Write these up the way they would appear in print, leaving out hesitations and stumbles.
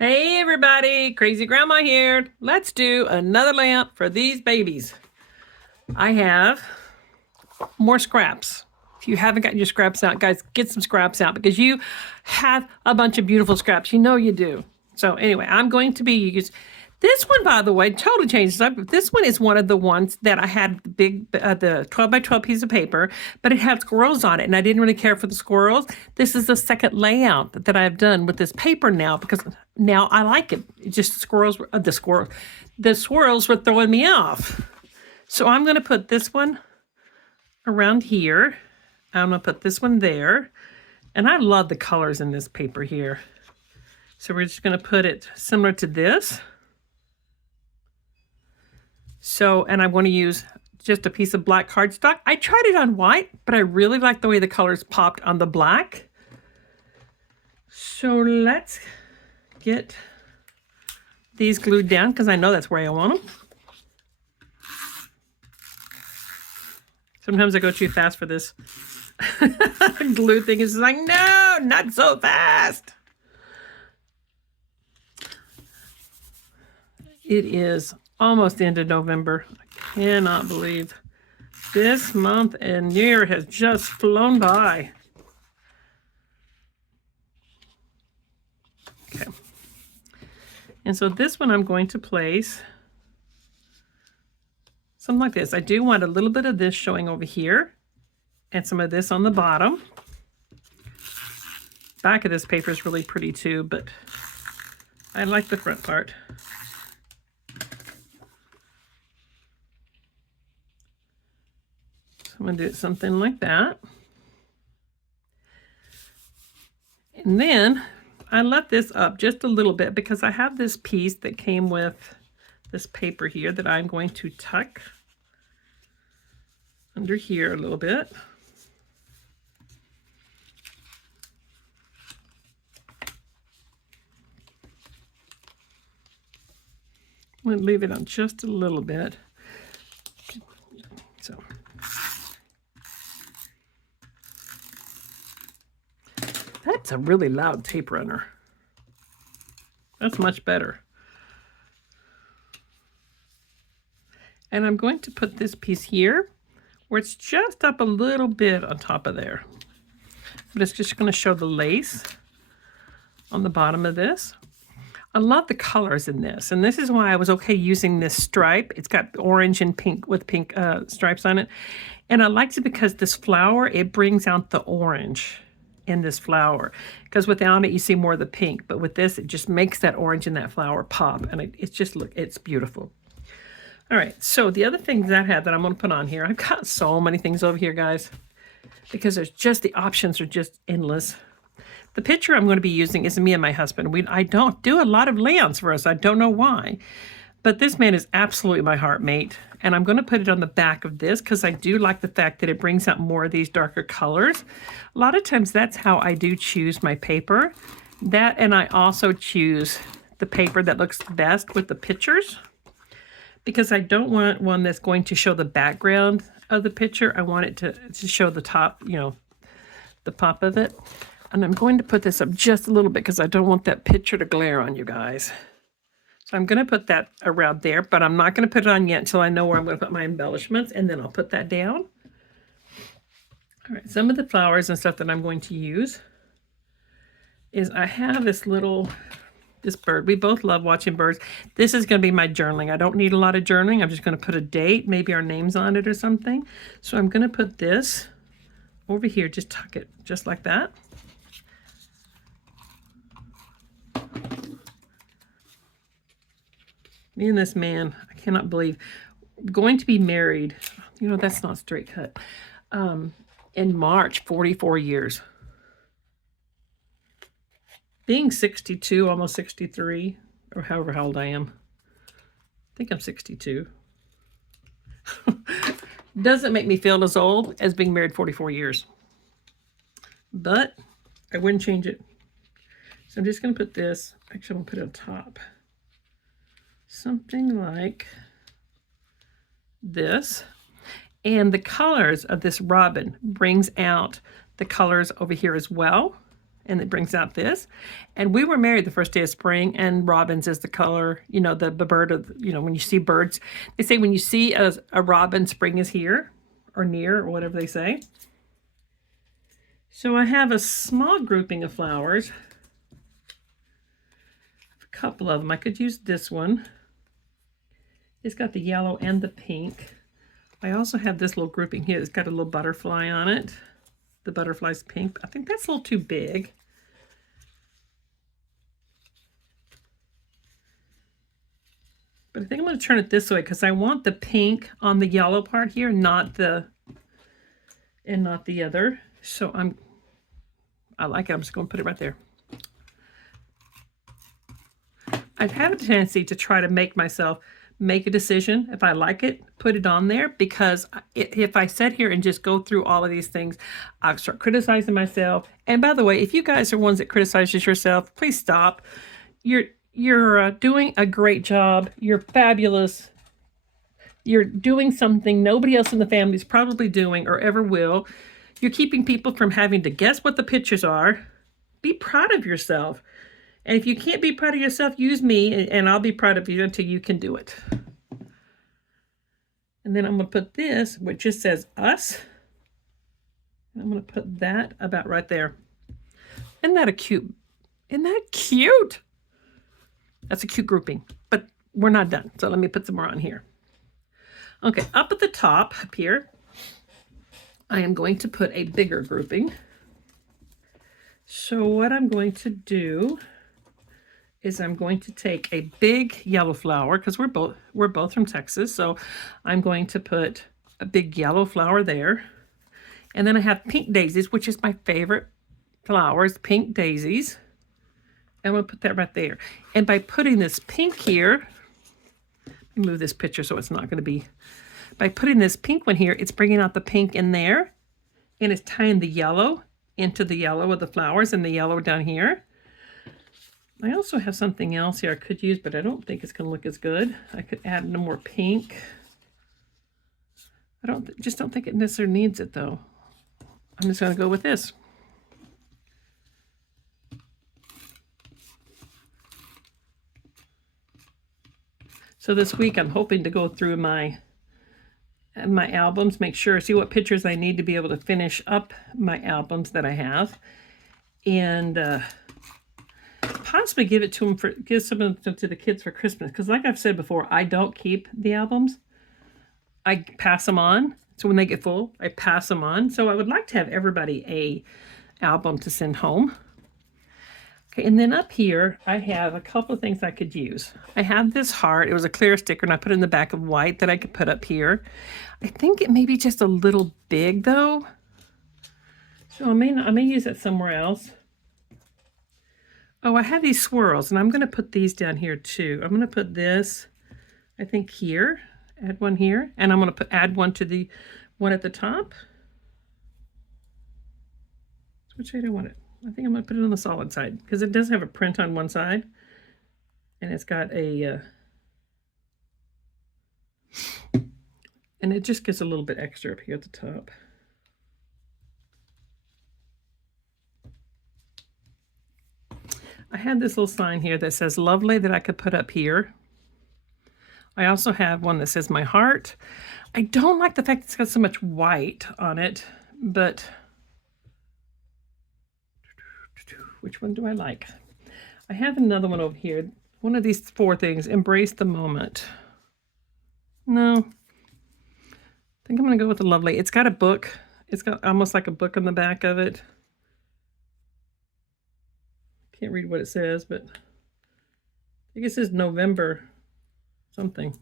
Hey everybody, Crazy Grandma here. Let's do another lamp for these babies. I have more scraps. If you haven't got your scraps out, guys, get some scraps out because you have a bunch of beautiful scraps. You know you do. So anyway, I'm going to be using this one, by the way, totally changes up. This one is one of the ones that I had the 12 by 12 piece of paper, but it had squirrels on it, and I didn't really care for the squirrels. This is the second layout that I've done with this paper now because now I like it. It just the squirrels were throwing me off. So I'm going to put this one around here. I'm going to put this one there, and I love the colors in this paper here. So we're just going to put it similar to this. So, and I'm going to use just a piece of black cardstock. I tried it on white, but I really like the way the colors popped on the black. So let's get these glued down because I know that's where I want them. Sometimes I go too fast for this glue thing. It's like, no, not so fast. It is almost the end of November. I cannot believe this month and year has just flown by. Okay. And so this one I'm going to place something like this. I do want a little bit of this showing over here and some of this on the bottom. Back of this paper is really pretty too, but I like the front part. I'm going to do something like that. And then I left this up just a little bit because I have this piece that came with this paper here that I'm going to tuck under here a little bit. I'm going to leave it on just a little bit. So. That's a really loud tape runner. That's much better. And I'm going to put this piece here where it's just up a little bit on top of there. But it's just going to show the lace on the bottom of this. I love the colors in this, and this is why I was okay using this stripe. It's got orange and pink with pink stripes on it. And I liked it because this flower, it brings out the orange in this flower, because without it you see more of the pink, but with this it just makes that orange in that flower pop, and it's just it's beautiful. All right, so the other thing that I have that I'm going to put on here, I've got so many things over here, guys, because there's just the options are just endless. The picture I'm going to be using is me and my husband. I don't do a lot of layouts for us. I don't know why, but this man is absolutely my heart mate. And I'm going to put it on the back of this because I do like the fact that it brings out more of these darker colors. A lot of times that's how I do choose my paper. That, and I also choose the paper that looks best with the pictures, because I don't want one that's going to show the background of the picture. I want it to show the top, you know, the pop of it. And I'm going to put this up just a little bit because I don't want that picture to glare on you guys. So I'm going to put that around there, but I'm not going to put it on yet until I know where I'm going to put my embellishments, and then I'll put that down. All right, some of the flowers and stuff that I'm going to use is I have this bird. We both love watching birds. This is going to be my journaling. I don't need a lot of journaling. I'm just going to put a date, maybe our names on it or something. So I'm going to put this over here, just tuck it just like that. Me and this man, I cannot believe, going to be married, you know, that's not straight cut, in March, 44 years. Being 62, almost 63, or however old I am. I think I'm 62. Doesn't make me feel as old as being married 44 years. But I wouldn't change it. So I'm just going to put this, actually I'm going to put it on top. Something like this. And the colors of this robin brings out the colors over here as well. and it brings out this. And we were married the first day of spring, and robins is the color, you know, the bird of, you know, when you see birds, they say when you see a robin, spring is here or near or whatever they say. So I have a small grouping of flowers, a couple of them. I could use this one. It's got the yellow and the pink. I also have this little grouping here. It's got a little butterfly on it. The butterfly's pink. I think that's a little too big. But I think I'm going to turn it this way because I want the pink on the yellow part here, not the other. So I like it. I'm just going to put it right there. I've had a tendency to try to make myself make a decision. If I like it, put it on there, because if I sit here and just go through all of these things, I'll start criticizing myself. And by the way, if you guys are ones that criticizes yourself, please stop. You're doing a great job. You're fabulous. You're doing something nobody else in the family is probably doing or ever will. You're keeping people from having to guess what the pictures are. Be proud of yourself. And if you can't be proud of yourself, use me, and I'll be proud of you until you can do it. And then I'm going to put this, which just says us. And I'm going to put that about right there. Isn't that cute? Isn't that cute? That's a cute grouping, but we're not done. So let me put some more on here. Okay, up at the top, up here, I am going to put a bigger grouping. So what I'm going to do is I'm going to take a big yellow flower, because we're both from Texas, so I'm going to put a big yellow flower there. And then I have pink daisies, which is my favorite flowers, pink daisies. And I'm going to put that right there. And by putting this pink here, let me move this picture so it's not going to be, by putting this pink one here, it's bringing out the pink in there, and it's tying the yellow into the yellow of the flowers and the yellow down here. I also have something else here I could use, but I don't think it's going to look as good. I could add no more pink. I just don't think it necessarily needs it, though. I'm just going to go with this. So this week I'm hoping to go through my albums, make sure, see what pictures I need to be able to finish up my albums that I have, and possibly give some of them to the kids for Christmas. Because like I've said before, I don't keep the albums. I pass them on. So when they get full, I pass them on. So I would like to have everybody a album to send home. Okay, and then up here, I have a couple of things I could use. I have this heart. It was a clear sticker, and I put it in the back of white that I could put up here. I think it may be just a little big, though. So I may use it somewhere else. Oh, I have these swirls, and I'm going to put these down here too. I'm going to put this, I think, here. Add one here, and I'm going to add one to the one at the top. Which way do I want it? I think I'm going to put it on the solid side, because it does have a print on one side, and it's got a, and it just gets a little bit extra up here at the top. I had this little sign here that says lovely that I could put up here. I also have one that says my heart. I don't like the fact it's got so much white on it, but which one do I like? I have another one over here. One of these four things, embrace the moment. No, I think I'm going to go with the lovely. It's got a book. It's got almost like a book on the back of it. Can't read what it says, but I think it says November something.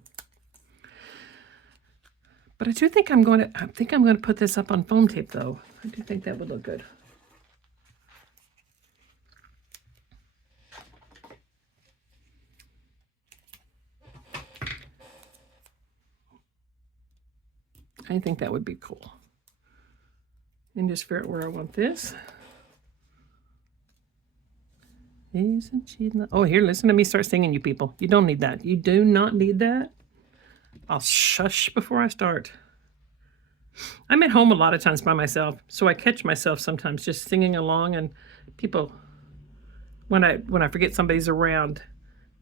But I do think I'm going to put this up on foam tape, though. I do think that would look good. I think that would be cool. And just figure out where I want this. Isn't she? Oh, here, listen to me start singing, you people. You don't need that. You do not need that. I'll shush before I start. I'm at home a lot of times by myself, so I catch myself sometimes just singing along, and people when I forget somebody's around,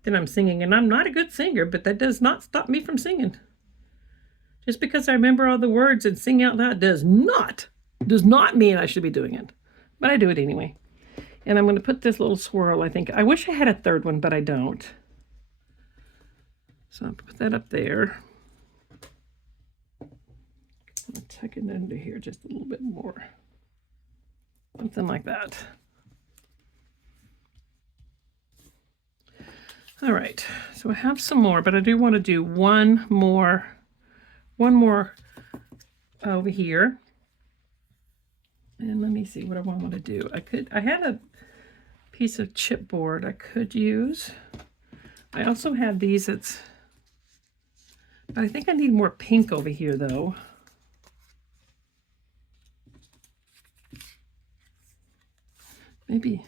then I'm singing. And I'm not a good singer, but that does not stop me from singing. Just because I remember all the words and sing out loud does not mean I should be doing it. But I do it anyway. And I'm going to put this little swirl, I think. I wish I had a third one, but I don't. So I'll put that up there. I'll tuck it under here just a little bit more. Something like that. All right, so I have some more, but I do want to do one more over here. And let me see what I want to do. I had a piece of chipboard I could use. I also have these but I think I need more pink over here though. Maybe.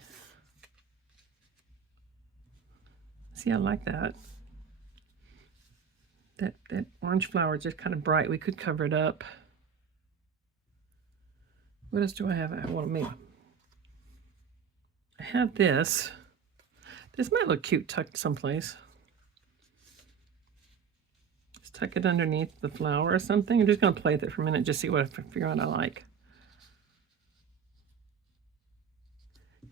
See, I like that. That orange flower is just kind of bright. We could cover it up. What else do I have? I have this. This might look cute tucked someplace. Just tuck it underneath the flower or something. I'm just going to play with it for a minute, just see what I figure out I like.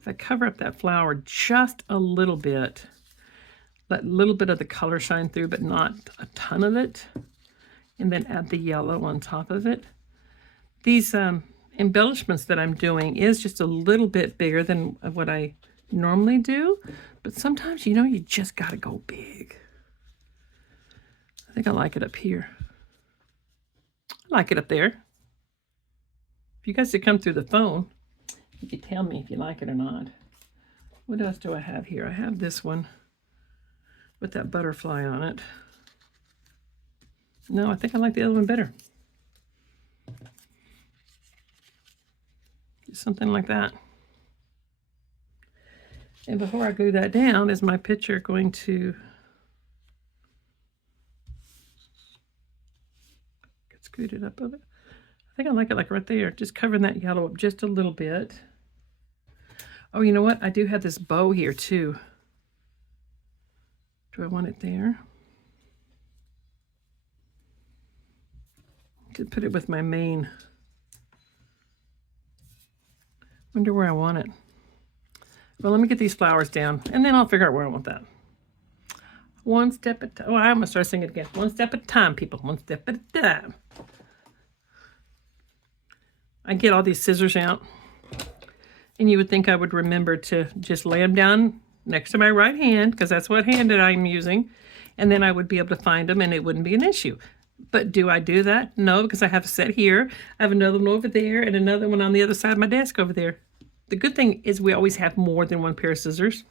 If I cover up that flower just a little bit, let a little bit of the color shine through, but not a ton of it, and then add the yellow on top of it. These embellishments that I'm doing is just a little bit bigger than what I normally do, but sometimes, you know, you just got to go big. I think I like it up here. I like it up there. If you guys could come through the phone, you could tell me if you like it or not. What else do I have here? I have this one with that butterfly on it. No, I think I like the other one better. Something like that. And before I glue that down, is my picture going to get scooted up a bit? I think I like it like right there, just covering that yellow up just a little bit. Oh, you know what? I do have this bow here too. Do I want it there? I could put it with my main. Wonder where I want it. Well, let me get these flowers down, and then I'll figure out where I want that. One step at a time. Oh, I'm gonna start singing again. One step at a time, people. One step at a time. I get all these scissors out, and you would think I would remember to just lay them down next to my right hand, because that's what hand that I'm using, and then I would be able to find them and it wouldn't be an issue. But do I do that? No, because I have a set here. I have another one over there and another one on the other side of my desk over there. The good thing is we always have more than one pair of scissors.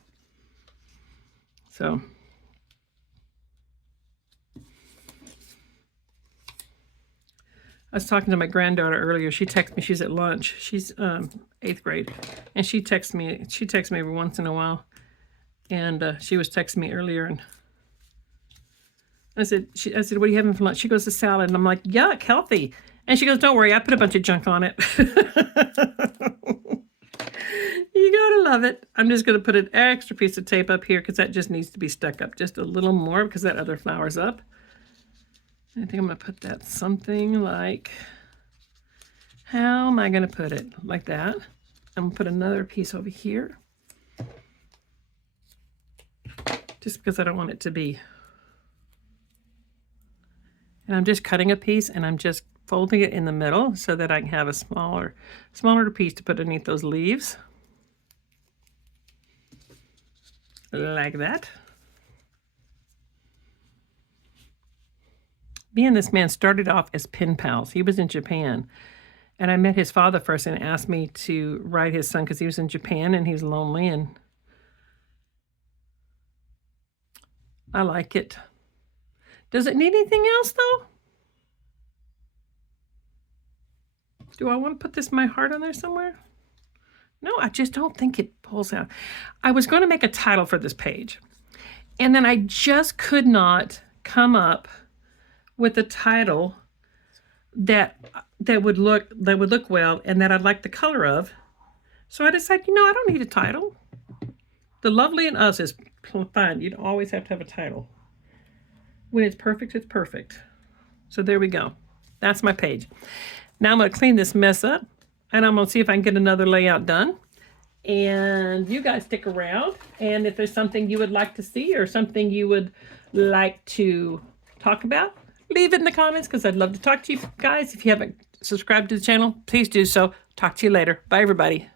So I was talking to my granddaughter earlier. She texted me. She's at lunch. She's 8th grade, and she texts me every once in a while. And she was texting me earlier, and I said, what are you having for lunch? She goes, a salad. And I'm like, yuck, healthy. And she goes, don't worry, I put a bunch of junk on it. You gotta love it. I'm just gonna put an extra piece of tape up here because that just needs to be stuck up just a little more because that other flower's up. I think I'm gonna put that something like, how am I gonna put it? Like that. I'm gonna put another piece over here. Just because I don't want it to be. And I'm just cutting a piece and I'm just folding it in the middle so that I can have a smaller piece to put underneath those leaves. Like that. Me and this man started off as pen pals. He was in Japan. And I met his father first and asked me to write his son because he was in Japan and he was lonely, and I like it. Does it need anything else though? Do I want to put my heart on there somewhere? No, I just don't think it pulls out. I was going to make a title for this page, and then I just could not come up with a title that would look well and that I'd like the color of. So I decided, I don't need a title. The Lovely and Us is fine. You don't always have to have a title. When it's perfect, it's perfect. So there we go. That's my page. Now I'm going to clean this mess up, and I'm going to see if I can get another layout done. And you guys stick around, and if there's something you would like to see or something you would like to talk about, leave it in the comments, because I'd love to talk to you guys. If you haven't subscribed to the channel, please do so. Talk to you later. Bye, everybody.